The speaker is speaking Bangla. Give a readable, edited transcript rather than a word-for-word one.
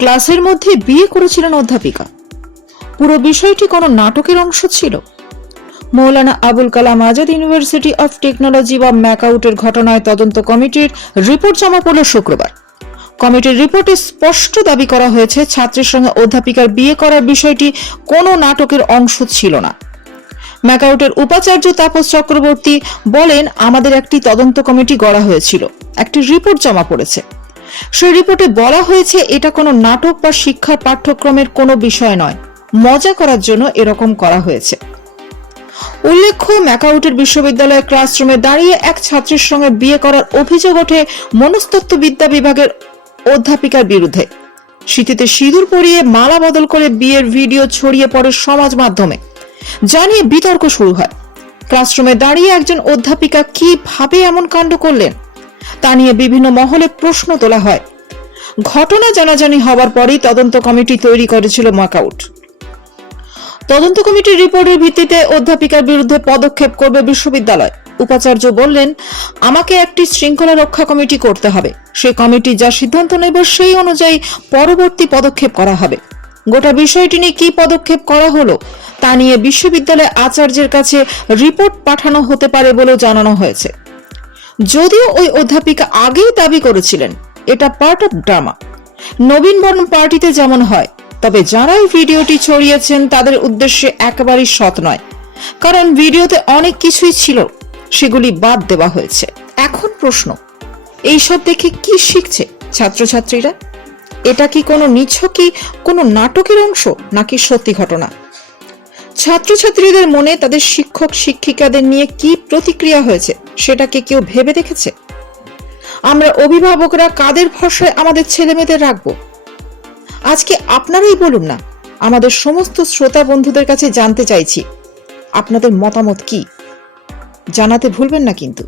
ক্লাসের মধ্যে বিয়ে করেছিলেন অধ্যাপিকা। পুরো বিষয়টি কোনো নাটকের অংশ ছিল? Maulana Abul Kalam Azad university of technology বা ম্যাকআউটের ঘটনায় তদন্ত কমিটির রিপোর্ট জমা পড়ল শুক্রবার। কমিটির রিপোর্টে স্পষ্ট দাবি করা হয়েছে, ছাত্রের সঙ্গে অধ্যাপিকার বিয়ে করার বিষয়টি কোনো নাটকের অংশ ছিল না। ম্যাকআউটের উপাচার্য তাপস চক্রবর্তী বলেন, আমাদের একটি তদন্ত কমিটি গড়া হয়েছিল, একটি রিপোর্ট জমা পড়েছে। সেই রিপোর্টে বলা হয়েছে এটা কোনো নাটক বা শিক্ষার পাঠ্যক্রমের কোনো বিষয় নয়, মজা করার জন্য এরকম করা হয়েছে। উল্লেখ্য, ম্যাকআউটের বিশ্ববিদ্যালয়ের ক্লাসরুমে দাঁড়িয়ে এক ছাত্রীর সঙ্গে বিয়ে করার অভিযোগ ওঠে মনস্তত্ত্ববিদ্যা বিভাগের অধ্যাপিকার বিরুদ্ধে। স্মৃতিতে সিঁদুর পরিয়ে মালা বদল করে বিয়ের ভিডিও ছড়িয়ে পড়ে সমাজ মাধ্যমে, জানিয়ে বিতর্ক শুরু হয়। ক্লাসরুমে দাঁড়িয়ে একজন অধ্যাপিকা কিভাবে এমন কাণ্ড করলেন তা নিয়ে বিভিন্ন মহলে প্রশ্ন তোলা হয়। ঘটনা জানাজানি হবার পরই তদন্ত কমিটি তৈরি করেছিল ম্যাকআউট। তদন্ত কমিটির রিপোর্টের ভিত্তিতে অধ্যাপিকার বিরুদ্ধে পদক্ষেপ করবে বিশ্ববিদ্যালয়। উপাচার্য বললেন, আমাকে একটি শৃঙ্খলা রক্ষা কমিটি করতে হবে। সেই কমিটি যা সিদ্ধান্ত নেবে সেই অনুযায়ী পরবর্তী পদক্ষেপ করা হবে। গোটা বিষয়টি নিয়ে কি পদক্ষেপ করা হলো তা নিয়ে বিশ্ববিদ্যালয় আচার্যের কাছে রিপোর্ট পাঠানো হতে পারে বলেও জানানো হয়েছে। যদিও ওই অধ্যাপিকা আগেই দাবি করেছিলেন এটা পার্ট অফ ড্রামা, নবীন বরণ পার্টিতে যেমন হয়, তবে যারাই ভিডিওটি ছড়িয়েছেন তাদের উদ্দেশ্যে একেবারেই সৎ নয়, কারণ ভিডিওতে অনেক কিছুই ছিল, সেগুলি বাদ দেওয়া হয়েছে। এখন প্রশ্ন, এইসব দেখে কি শিখছে ছাত্রছাত্রীরা? এটা কি কোনো নিছকই কোনো নাটকের অংশ নাকি সত্যি ঘটনা? ছাত্রছাত্রীদের মনে তাদের শিক্ষক শিক্ষিকাদের নিয়ে কি প্রতিক্রিয়া হয়েছে সেটাকে কেউ ভেবে দেখেছে? আমরা অভিভাবকরা কাদের ভরসায় আমাদের ছেলেমেয়েদের রাখবো? আজকে আপনারাই বলুন না, আমাদের সমস্ত শ্রোতা বন্ধুদের কাছে জানতে চাইছি আপনাদের মতামত কি, জানাতে ভুলবেন না কিন্তু।